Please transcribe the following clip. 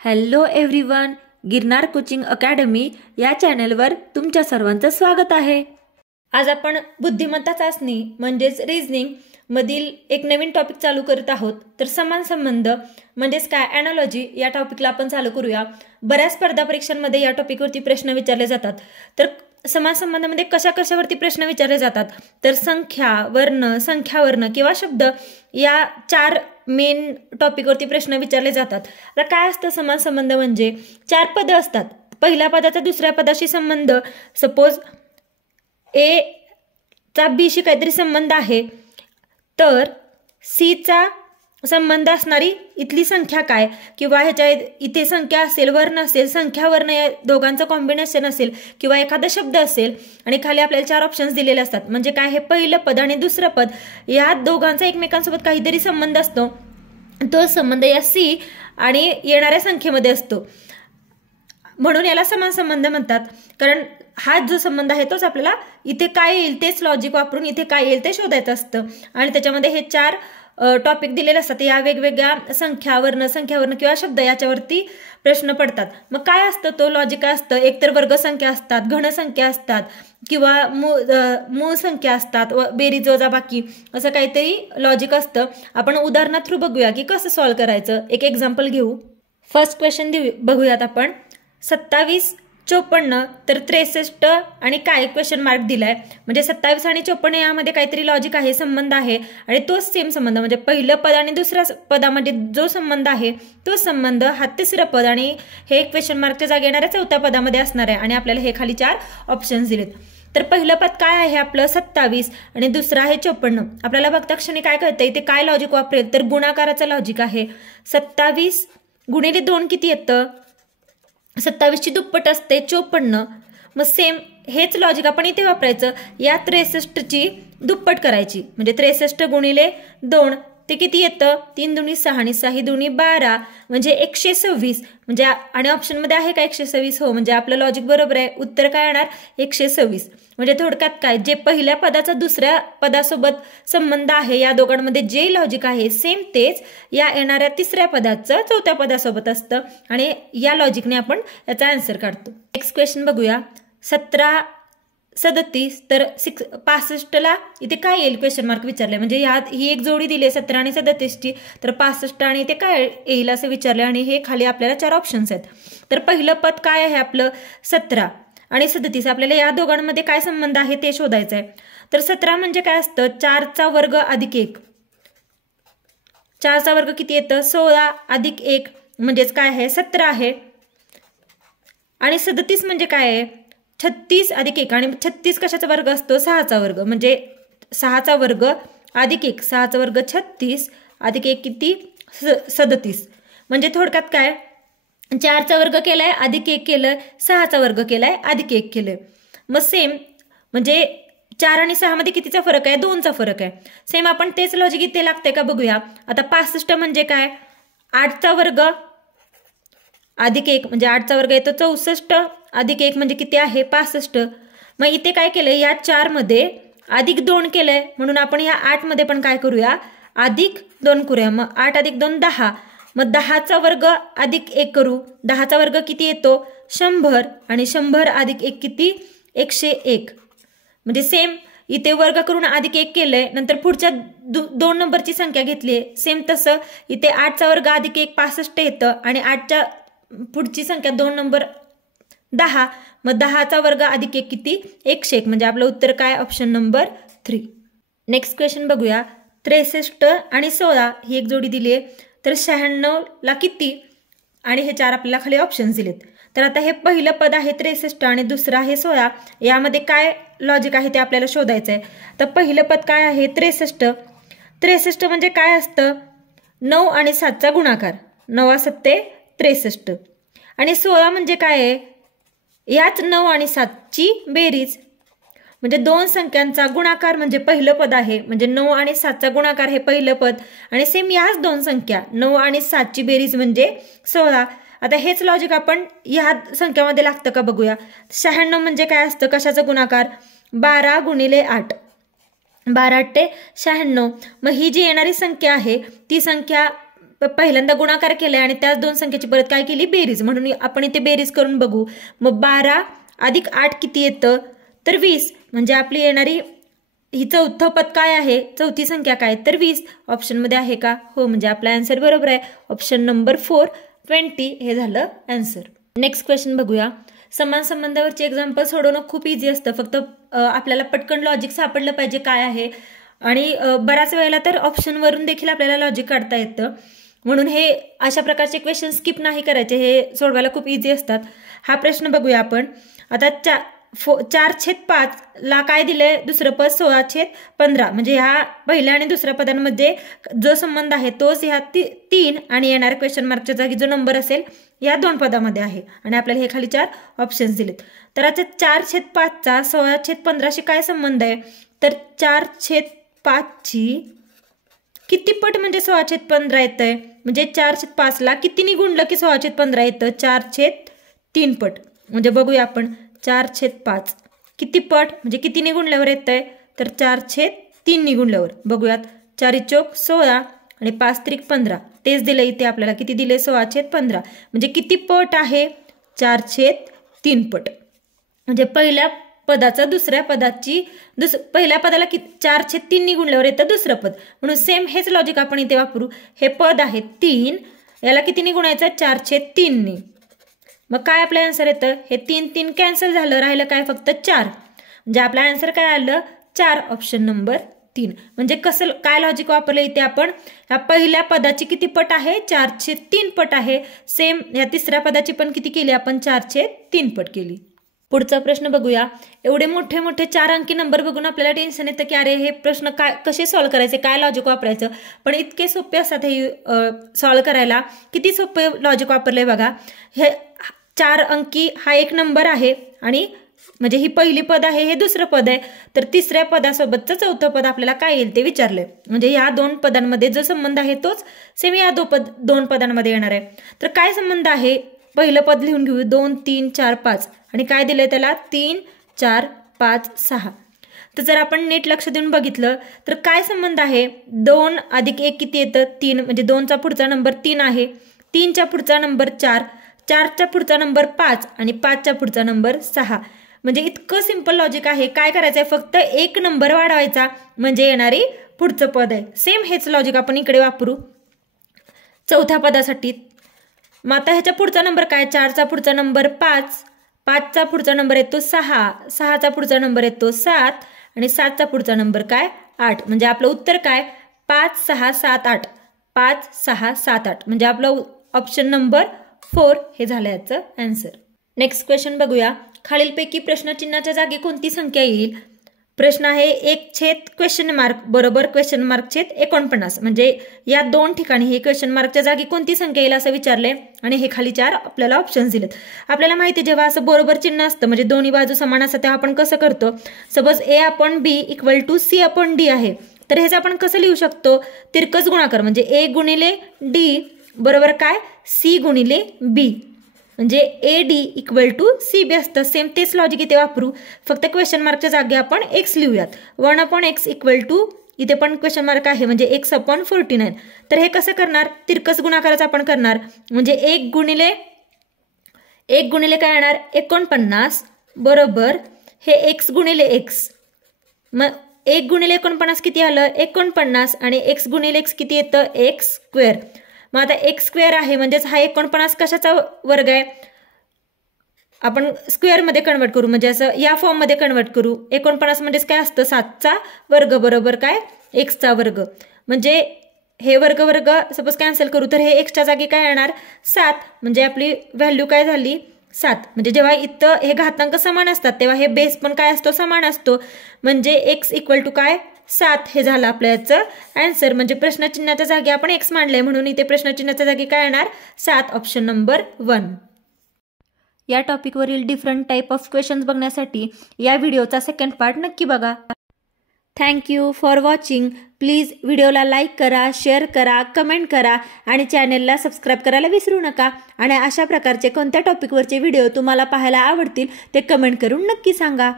Hello everyone, Girnar coaching academy या चॅनलवर तुमच्या सर्वांचं स्वागत आहे। आज आपण बुद्धिमत्ता चाचणी म्हणजेच रिझनिंग मधील एक नवीन टॉपिक चालू करत आहोत। तर समान संबंध म्हणजेच काय एनालॉजी या टॉपिकला आपण चालू करूया। बऱ्याच स्पर्धा परीक्षांमध्ये या टॉपिकवरती प्रश्न विचारले जातात। तर समान संबंधामध्ये कशावरती प्रश्न विचारले जातात तर संख्या, वर्ण किंवा शब्द या चार मेन टॉपिकवरती प्रश्न विचारले जातात। आता काय असतं समान संबंध म्हणजे चार पद असतात। पहिल्या पदाचा दुसऱ्या पदाशी संबंध, सपोज ए चा बी शी काहीतरी संबंध आहे तर सी चा संबंध असणारी इथली संख्या काय, किंवा ह्याच्या इथे संख्या असेल, वर्ण असेल, संख्या वर्ण या दोघांचं कॉम्बिनेशन असेल किंवा एखादा शब्द असेल आणि खाली आपल्याला चार ऑप्शन्स दिलेले असतात। म्हणजे काय, हे पहिलं पद आणि दुसरं पद या दोघांचा एकमेकांसोबत काहीतरी संबंध असतो। तो संबंध या सी आणि येणाऱ्या संख्येमध्ये असतो, म्हणून याला समान संबंध म्हणतात। कारण हा जो संबंध आहे तोच आपल्याला इथे काय येईल तेच लॉजिक वापरून इथे काय येईल ते शोधायचं असतं। आणि त्याच्यामध्ये हे चार टॉपिक दिलेले असतात। या वेगवेगळ्या संख्या वर्ण किंवा शब्द याच्यावरती प्रश्न पडतात। मग काय असतं तो लॉजिक असतं, एकतर वर्ग संख्या असतात, घन संख्या असतात किंवा मूळ संख्या असतात, बेरीज वजाबाकी असं काहीतरी लॉजिक असतं। आपण उदाहरणा थ्रू बघूया की कसं सॉल्व्ह करायचं। एक एक्झाम्पल घेऊ। फर्स्ट क्वेश्चन बघूयात आपण। 27, 54 तर 63 आणि काय क्वेश्चन मार्क दिलाय। म्हणजे 27 आणि 54 यामध्ये काहीतरी लॉजिक आहे, संबंध आहे आणि तोच सेम संबंध म्हणजे पहिलं पद आणि दुसऱ्या पदामध्ये जो संबंध आहे तो संबंध हा तिसरं पद आणि हे क्वेश्चन मार्कच्या जागी येणाऱ्या चौथ्या पदामध्ये असणार आहे। आणि आपल्याला हे खाली चार ऑप्शन्स दिलेत। तर पहिलं पद काय आहे आपलं 27 आणि दुसरं आहे 54। आपल्याला बघता क्षणी काय कळतंय इथे काय लॉजिक वापरेल तर गुणाकाराचं लॉजिक आहे। 27 गुणिले 2 किती येतं, 27 ची दुप्पट असते 54। मग सेम हेच लॉजिक आपण इथे वापरायचं। या 63 ची दुप्पट करायची म्हणजे 63 गुणिले 2 ते किती येतं 3 दुनी 6 आणि 6 दुनी 12 म्हणजे 126। म्हणजे आणि ऑप्शन मध्ये आहे का 126, हो म्हणजे आपलं लॉजिक बरोबर आहे। उत्तर काय येणार 126। म्हणजे थोडक्यात काय, जे पहिल्या पदाचा दुसऱ्या पदासोबत संबंध आहे या दोघांमध्ये जे लॉजिक आहे सेम तेच या येणाऱ्या तिसऱ्या पदाचं चौथ्या पदासोबत असतं आणि या लॉजिकने आपण याचा आन्सर काढतो। नेक्स्ट क्वेश्चन बघूया। 17, 37 तर 65 ला इथे काय येईल क्वेश्चन मार्क विचारले। म्हणजे ही एक जोडी दिली 17 आणि 37 ची, तर 65 आणि इथे काय येईल असं विचारले आणि हे खाली आपल्याला चार ऑप्शन्स आहेत। तर पहिलं पद काय आहे आपलं 17 आणि 37, आपल्याला या दोघांमध्ये काय संबंध आहे ते शोधायचं आहे। तर 17 म्हणजे काय असतं 4 चा वर्ग अधिक 1, 4 चा वर्ग किती येतं 16 अधिक 1 म्हणजेच काय आहे 17 आहे। आणि 37 म्हणजे काय आहे 36 अधिक 1 आणि 36 कशाचा वर्ग असतो 6 चा वर्ग म्हणजे 6 चा वर्ग अधिक 1, 6 चा वर्ग 36 अधिक 1 किती 37। म्हणजे थोडक्यात काय 4 चा वर्ग केलाय अधिक 1 केलंय, 6 चा वर्ग केलाय अधिक 1 केलंय। मग सेम म्हणजे 4 आणि 6 मध्ये कितीचा फरक आहे 2 चा फरक आहे। सेम आपण तेच लॉजिक इथे लागते का बघूया। आता 65 म्हणजे काय 8 चा वर्ग अधिक 1 म्हणजे 8 चा वर्ग येतो 64 अधिक 1 म्हणजे किती आहे 65। मग इथे काय केलंय या 4 मध्ये अधिक 2 केलंय म्हणून आपण या 8 मध्ये पण काय करूया अधिक 2 करूया। मग 8 अधिक 2 10, मग 10 चा वर्ग अधिक 1 करू, 10 चा वर्ग किती येतो 100 आणि 100 अधिक 1 किती 101। म्हणजे सेम इथे वर्ग करून अधिक 1 केलंय, नंतर पुढच्या 2 नंबरची संख्या घेतली सेम तसं इथे 8 चा वर्ग अधिक 1 65 येतं आणि 8च्या पुढची संख्या 2 नंबर 10, मग 10 चा वर्ग अधिक 1 किती 101 म्हणजे आपलं उत्तर काय ऑप्शन नंबर 3। नेक्स्ट क्वेश्चन बघूया। 63 आणि 16 ही एक जोडी दिली आहे, तर 96 ला किती आणि हे चार आपल्याला खाली ऑप्शन्स दिलेत। तर आता हे पहिलं पद आहे 63 आणि दुसरं आहे 16, यामध्ये काय लॉजिक आहे ते आपल्याला शोधायचं आहे। तर पहिलं पद काय आहे 63 म्हणजे काय असतं 9 आणि 7 चा गुणाकार, 9 7 63 आणि 16 म्हणजे काय आहे याच 9 आणि 7 ची बेरीज म्हणजे दोन संख्यांचा गुणाकार म्हणजे पहिलं पद आहे। म्हणजे 9 आणि 7 चा गुणाकार हे पहिलं पद आणि सेम याच दोन संख्या 9 आणि 7 ची बेरीज म्हणजे 16। आता हेच लॉजिक आपण ह्या संख्यामध्ये लागतं का बघूया। 96 म्हणजे काय असतं कशाचा गुणाकार 12 गुणिले 8, 12 8 96। मग ही जी येणारी संख्या आहे ती संख्या पहिल्यांदा गुणाकार केलाय आणि त्याच दोन संख्येची परत काय केली, बेरीज. म्हणून आपण इथे बेरीज करून बघू. मग 12 अधिक 8 किती येतं, तर 20. म्हणजे आपली येणारी ही चौथं पद काय आहे, चौथी संख्या काय, तर 20. ऑप्शनमध्ये आहे का, हो. म्हणजे आपला आन्सर बरोबर आहे. ऑप्शन नंबर 4 20 हे झालं आन्सर. नेक्स्ट क्वेश्चन बघूया. समान संबंधावरचे एक्झाम्पल सोडवणं खूप इझी असतं. फक्त आपल्याला पटकन लॉजिक सापडलं पाहिजे काय आहे. आणि बऱ्याच वेळेला तर ऑप्शनवरून देखील आपल्याला लॉजिक काढता येतं. म्हणून हे अशा प्रकारचे क्वेश्चन स्किप नाही करायचे, हे सोडवायला खूप इझी असतात. हा प्रश्न बघूया आपण. आता 4/5 ला काय दिलंय, दुसरं पद 16/15. म्हणजे ह्या पहिल्या आणि दुसऱ्या पदांमध्ये जो संबंध आहे तोच ह्या 3 आणि येणाऱ्या क्वेश्चन मार्कच्या जागी जो नंबर असेल या 2 पदामध्ये आहे. आणि आपल्याला हे खाली 4 ऑप्शन्स दिलेत. तर आता 4/5 चा 16/15शी काय संबंध आहे, तर 4/5 किती पट म्हणजे 16/15 येतंय. म्हणजे 4/5 ला कितीनी गुणलं की 16/15 येतं, 4/3 पट. म्हणजे बघूया आपण 4/5 किती पट म्हणजे कितीने गुणल्यावर येतंय, तर 4/3 गुणल्यावर. बघूयात. 4 चौक 16 आणि 5 त्रिक 15. तेच दिलं इथे आपल्याला. किती दिले, 16/15. म्हणजे किती पट आहे, 4/3 पट. म्हणजे पहिल्या पदाचं दुसऱ्या पदाची पहिल्या पदाला 4/3 गुणल्यावर येतं दुसरं पद. म्हणून सेम हेच लॉजिक आपण इथे वापरू. हे पद आहे 3, याला कितीने गुणायचं, 4/3. मग काय आपलं आन्सर येतं, हे 3 कॅन्सल झालं, राहिलं काय फक्त 4. म्हणजे आपला आन्सर काय आलं, 4. Option number 3. म्हणजे कसं काय लॉजिक वापरलं इथे आपण, ह्या पहिल्या पदाची किती पट आहे, 4/3 पट आहे. सेम ह्या तिसऱ्या पदाची पण किती केली आपण, 4/3 पट केली. पुढचा प्रश्न बघूया. एवढे मोठे मोठे 4 अंकी नंबर बघून आपल्याला टेन्शन येतं की अरे हे प्रश्न काय कसे सॉल्व्ह करायचे, काय लॉजिक वापरायचं. पण इतके सोपे असतात हे सॉल्व्ह करायला. किती सोपे लॉजिक वापरले बघा. हे 4 अंकी हा एक नंबर आहे आणि म्हणजे ही पहिली पद आहे, हे दुसरं पद आहे. तर तिसऱ्या पदासोबतचं चौथं पद आपल्याला काय येईल ते विचारलंय. म्हणजे ह्या 2 पदांमध्ये जो संबंध आहे तोच सेम या 2 पदांमध्ये येणार आहे. तर काय संबंध आहे, पहिलं पद लिहून घेऊ. 2 3 4 5 आणि काय दिलंय त्याला, 3 4 5 6. तर जर आपण नीट लक्ष देऊन बघितलं तर काय संबंध आहे, 2 अधिक 1 किती येतं, 3. म्हणजे 2चा पुढचा नंबर 3 आहे, 3च्या पुढचा नंबर 4, 4च्या पुढचा नंबर 5 आणि 5च्या पुढचा नंबर 6. म्हणजे इतकं सिंपल लॉजिक आहे. काय करायचंय, फक्त एक नंबर वाढवायचा म्हणजे येणारी पुढचं पद आहे. सेम हेच लॉजिक आपण इकडे वापरू चौथ्या पदासाठी. मग आता ह्याच्या पुढचा नंबर काय, 4चा पुढचा नंबर 5, 5चा पुढचा नंबर येतो 6, 6चा पुढचा नंबर येतो 7 आणि 7चा पुढचा नंबर काय, 8. म्हणजे आपलं उत्तर काय, 5 6 7 8. 5 6 7 8. म्हणजे आपलं ऑप्शन नंबर 4 हे झालं याचं आन्सर. नेक्स्ट क्वेश्चन बघूया. खालीलपैकी प्रश्नचिन्हाच्या जागी कोणती संख्या येईल. प्रश्न आहे 1 छेद क्वेश्चन मार्क बरोबर क्वेश्चन मार्क छेद 49. म्हणजे या 2 ठिकाणी हे क्वेश्चन मार्कच्या जागी कोणती संख्या येईल असं विचारले आणि हे खाली 4 आपल्याला ऑप्शन्स दिलेत. आपल्याला माहिती जेव्हा असं बरोबर चिन्ह असतं म्हणजे दोन्ही बाजू समान असतात तेव्हा आपण कसं करतो, सपोज A/B = C/D आहे. तर ह्याचं आपण कसं लिहू शकतो, तिरकस गुणाकार. म्हणजे A गुणिले D बरोबर काय, C गुणिले B. म्हणजे AD = CB असतं. सेम तेच लॉजिक इथे वापरू, फक्त क्वेश्चन मार्कच्या जागी आपण x लिहूयात. 1/x = इथे पण क्वेश्चन मार्क आहे म्हणजे x/49. तर हे कसं करणार, तिरकस गुणाकाराचं आपण करणार. म्हणजे 1 गुणिले काय येणार, 49 बरोबर हे x गुणिले x. मग 1 गुणिले 49 किती आलं, 49 आणि x गुणिले x किती येतं, x². मग आता x² आहे म्हणजेच हा 49 कशाचा वर्ग आहे, आपण स्क्वेअरमध्ये कन्वर्ट करू. म्हणजे असं या फॉर्ममध्ये कन्वर्ट करू. 49 म्हणजेच काय असतं, 7चा वर्ग बरोबर काय, x चा वर्ग. म्हणजे हे वर्ग वर्ग सपोज कॅन्सल करू तर हे x च्या जागी काय येणार, 7. म्हणजे आपली व्हॅल्यू काय झाली, 7. म्हणजे जेव्हा इथं हे घातांक समान असतात तेव्हा हे बेस पण काय असतो, समान असतो. म्हणजे x = काय, 7 हे झालं आपल्या याचं आन्सर. म्हणजे प्रश्नचिन्हाच्या जागी आपण x मांडलंय म्हणून इथे प्रश्नचिन्हाच्या जागी काय येणार, 7. Option number 1. या टॉपिकवरील डिफरंट टाईप ऑफ क्वेश्चन्स बघण्यासाठी या व्हिडिओचा सेकंड पार्ट नक्की बघा. Thank you for watching. प्लीज व्हिडिओला लाईक करा, शेअर करा, कमेंट करा आणि चॅनेलला सबस्क्राईब करायला विसरू नका. आणि अशा प्रकारचे कोणत्या टॉपिकवरचे व्हिडिओ तुम्हाला पाहायला आवडतील ते कमेंट करून नक्की सांगा.